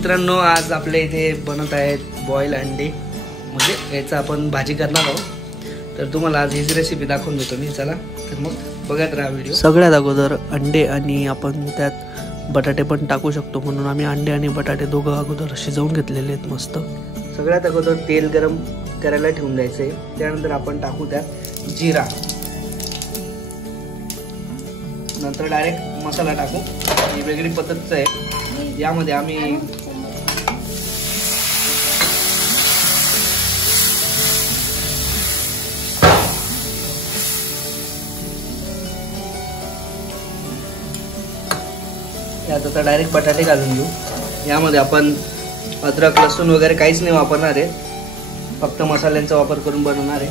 मित्रांनो, आज आपल्या इथे बनत आहेत बॉईल अंडे, म्हणजे याचा आपण भाजी करणार आहोत. तर तुम्हाला आज हीच रेसिपी दाखवून देतो मी. चला तर मग बघत राहा व्हिडिओ. सगळ्यात अगोदर अंडे आणि आपण त्यात बटाटे पण टाकू शकतो, म्हणून आम्ही अंडे आणि बटाटे दोघं अगोदर शिजवून घेतलेले आहेत मस्त. सगळ्यात अगोदर तेल गरम करायला ठेवून द्यायचं आहे. त्यानंतर आपण टाकू त्यात जिरा, नंतर डायरेक्ट मसाला टाकू. ही वेगळी पद्धत आहे. यामध्ये आम्ही आता डायरेक्ट बटाटे घालून घेऊ. यामध्ये आपण अद्रक लसूण वगैरे काहीच नाही वापरणार आहे, फक्त मसाल्यांचा वापर करून बनवणार आहे.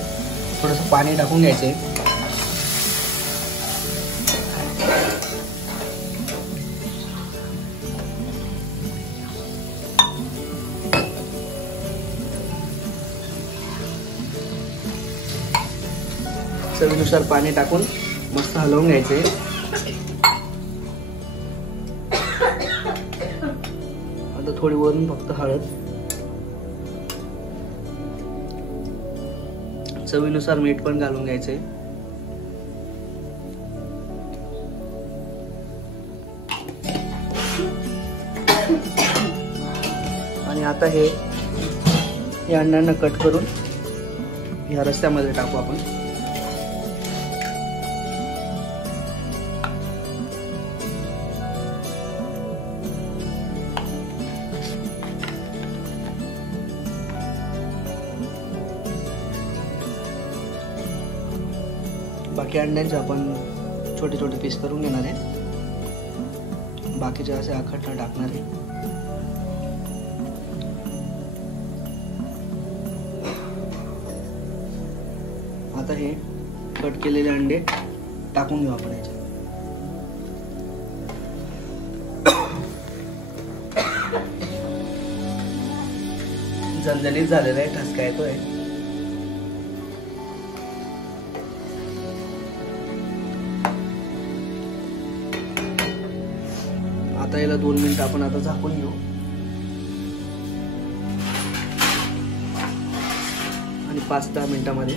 थोडंसं पाणी टाकून घ्यायचं आहे. चवीनुसार पाणी टाकून मस्त हलवून घ्यायचे. आता थोडी वरून फक्त हळद, चवीनुसार मीठ पण घालून घ्यायचे. आणि आता हे अंड्यांना कट करून या रस्त्यामध्ये टाकू आपण. बाकी अंड्यांचे आपण छोटे छोटे पीस करून घेणार आहे. बाकीचे असे अखंड टाकणार आहे. आता हे कट केलेले अंडे टाकून घेऊ आपण याच्यात. झणझणीत झालेला आहे, ठसका येतोय. आता याला 2 मिनिटं आपण आता झाकून घेऊ आणि 5-10 मिनिटांमध्ये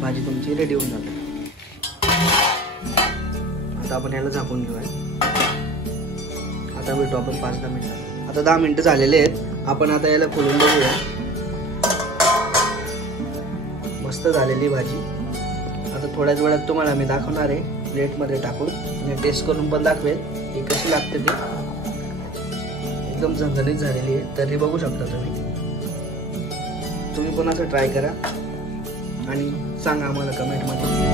भाजी तुमची रेडी होऊन जाते. आता आपण याला झाकून घेऊया. आता भेटू आपण 5-10 मिनिटात. आता 10 मिनिटं झालेले आहेत. आपण आता याला खोलून बघूया. मस्त झालेली भाजी. आता थोड्याच वेळात तुम्हाला मी दाखवणार आहे प्लेटमध्ये टाकून आणि टेस्ट करून पण दाखवेल ही कशी लागते ती. एकदम झणझणीत झालेली आहे, तरी बघू शकता तुम्ही पण असं ट्राय करा आणि सांगा आम्हाला कमेंटमध्ये.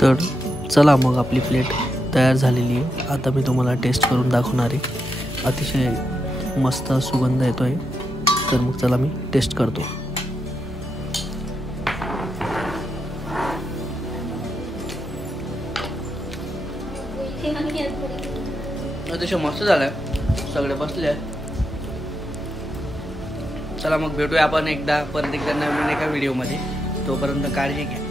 तर चला मग, आपली प्लेट तयार झालेली आहे. आता मी तुम्हाला टेस्ट करून दाखवणार आहे. अतिशय मस्त सुगंध येतोय. तर मग चला मी टेस्ट करतो. अतिशय मस्त झालंय, सगळे बसले आहेत. चला मग भेटूया आपण परत एकदा नवीन एका व्हिडिओमध्ये. तोपर्यंत काळजी घ्या.